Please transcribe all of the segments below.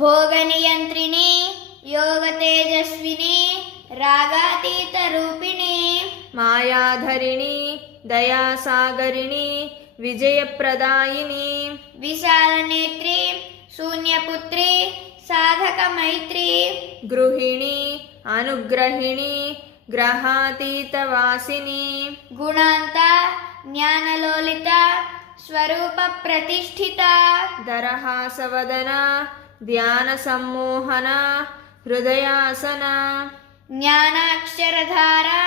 भोगनियन्त्रिणे योगतेजस्विने रागातीतरूपिणे मायाधरिणी दयासागरिणी विजयप्रदायिनी विशालनेत्री शून्यपुत्री साधकमैत्री गृहिणी अनुग्रहिणी ग्रहातीतवासिनी गुणान्ता ज्ञानलोलिता स्वरूपप्रतिष्ठिता दरहासवदना ध्यानसम्मोहना हृदयासना ज्ञानाक्षरधारा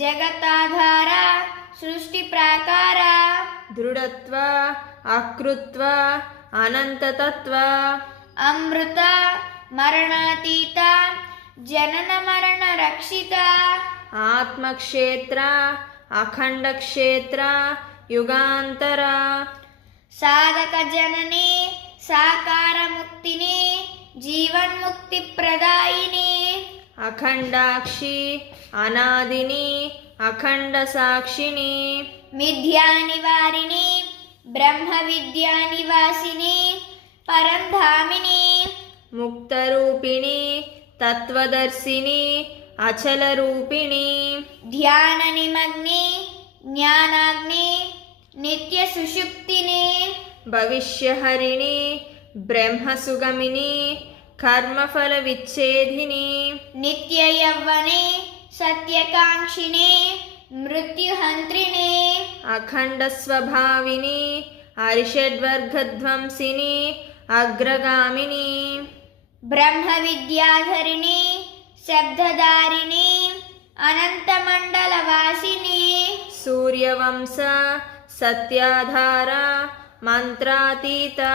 जगताधारा सृष्टिप्राकार दृढत्व अकृत्व अनन्ततत्त्व अमृत मरणातीता जननमरणरक्षिता आत्मक्षेत्र अखण्डक्षेत्र युगान्तर साधकजननी साकारमुक्तिनी जीवन्मुक्तिप्रदायिनी अखण्डाक्षी अनादिनी अखण्डसाक्षिणी मिथ्यानिवारिणी ब्रह्मविद्यानिवासिनी परन्धामिनी मुक्तरूपिणी तत्त्वदर्शिनी अचलरूपिणी ध्याननिमग्नी ज्ञानाग्नि नित्यसुषुप्तिनी भविष्यहरिणी ब्रह्मसुगमिनी कर्मफलविच्छेदिनी नित्ययौवने सत्यकाङ्क्षिणे मृत्युहन्त्रिणे अखण्डस्वभाविनी अरिषड्वर्गध्वंसिनी अग्रगामिनी ब्रह्मविद्याधरिणी शब्दधारिणी अनन्तमण्डलवासिनी सूर्यवंश सत्याधारा मन्त्रातीता